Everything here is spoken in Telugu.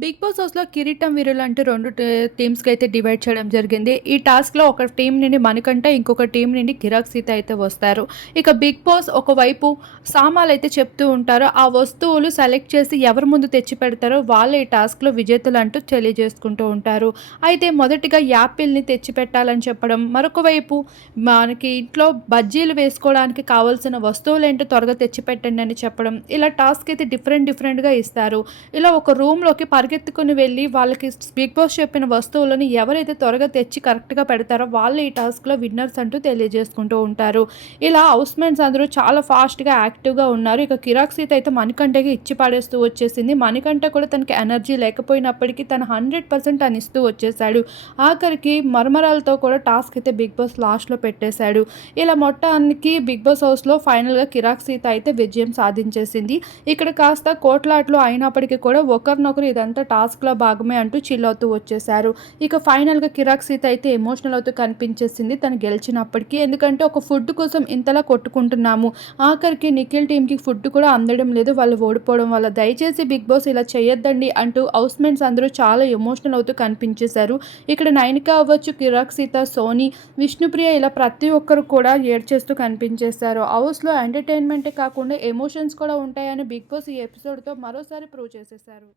బిగ్ బాస్ హౌస్‌లో కిరీటం వీరులు అంటూ రెండు టీమ్స్‌కి అయితే డివైడ్ చేయడం జరిగింది. ఈ టాస్క్‌లో ఒక టీం నుండి మనకంట ఇంకొక టీం నుండి కిరాక్ సీత అయితే వస్తారు. ఇక బిగ్ బాస్ ఒకవైపు అయితే చెప్తూ ఉంటారు. ఆ వస్తువులు సెలెక్ట్ చేసి ఎవరి ముందు తెచ్చిపెడతారో వాళ్ళే ఈ టాస్క్‌లో విజేతలు అంటూ తెలియజేసుకుంటూ ఉంటారు. అయితే మొదటిగా యాపిల్‌ని తెచ్చిపెట్టాలని చెప్పడం, మరొక వైపు మనకి ఇంట్లో బజ్జీలు వేసుకోవడానికి కావాల్సిన వస్తువులు ఏంటో త్వరగా తెచ్చిపెట్టండి అని చెప్పడం. ఇలా టాస్క్ అయితే డిఫరెంట్ డిఫరెంట్‌గా ఇస్తారు. ఇలా ఒక రూమ్‌లోకి పరిగెత్తుకుని వెళ్ళి వాళ్ళకి బిగ్ బాస్ చెప్పిన వస్తువులను ఎవరైతే త్వరగా తెచ్చి కరెక్ట్‌గా పెడతారో వాళ్ళు ఈ టాస్క్‌లో విన్నర్స్ అంటూ తెలియజేసుకుంటూ ఉంటారు. ఇలా హౌస్మెంట్స్ అందరూ చాలా ఫాస్ట్‌గా యాక్టివ్‌గా ఉన్నారు. ఇక కిరాక్ సీత అయితే మణికంఠకి ఇచ్చి పడేస్తూ వచ్చేసింది. మణికంఠ కూడా తనకి ఎనర్జీ లేకపోయినప్పటికీ తను 100% తను ఇస్తూ వచ్చేసాడు. ఆఖరికి మర్మరాలతో కూడా టాస్క్ అయితే బిగ్ బాస్ లాస్ట్‌లో పెట్టేశాడు. ఇలా మొత్తానికి బిగ్ బాస్ హౌస్‌లో ఫైనల్‌గా కిరాక్ సీత అయితే విజయం సాధించేసింది. ఇక్కడ కాస్త కోట్లాట్లు అయినప్పటికీ కూడా ఒకరినొకరు ఇదంతా టాస్క్‌లో భాగమే అంటూ చిల్ అవుతూ వచ్చేసారు. ఇక ఫైనల్‌గా కిరాక్ సీత అయితే ఎమోషనల్ అవుతూ కనిపించేసింది తను గెలిచినప్పటికీ. ఎందుకంటే ఒక ఫుడ్ కోసం ఇంతలా కొట్టుకుంటున్నాము. ఆఖరికి నిఖిల్ టీమ్‌కి ఫుడ్ కూడా అందడం లేదు వాళ్ళు ఓడిపోవడం వల్ల. దయచేసి బిగ్ బాస్ ఇలా చేయొద్దండి అంటూ హౌస్‌మేట్స్ అందరూ చాలా ఎమోషనల్ అవుతూ కనిపించేశారు. ఇక్కడ నైనిక అవ్వచ్చు, కిరాక్ సీత, సోనీ, విష్ణుప్రియ ఇలా ప్రతి ఒక్కరు కూడా ఏడ్చేస్తూ కనిపించేశారు. హౌస్‌లో ఎంటర్‌టైన్‌మెంటే కాకుండా ఎమోషన్స్ కూడా ఉంటాయని బిగ్ బాస్ ఈ ఎపిసోడ్‌తో మరోసారి ప్రూవ్ చేసేశారు.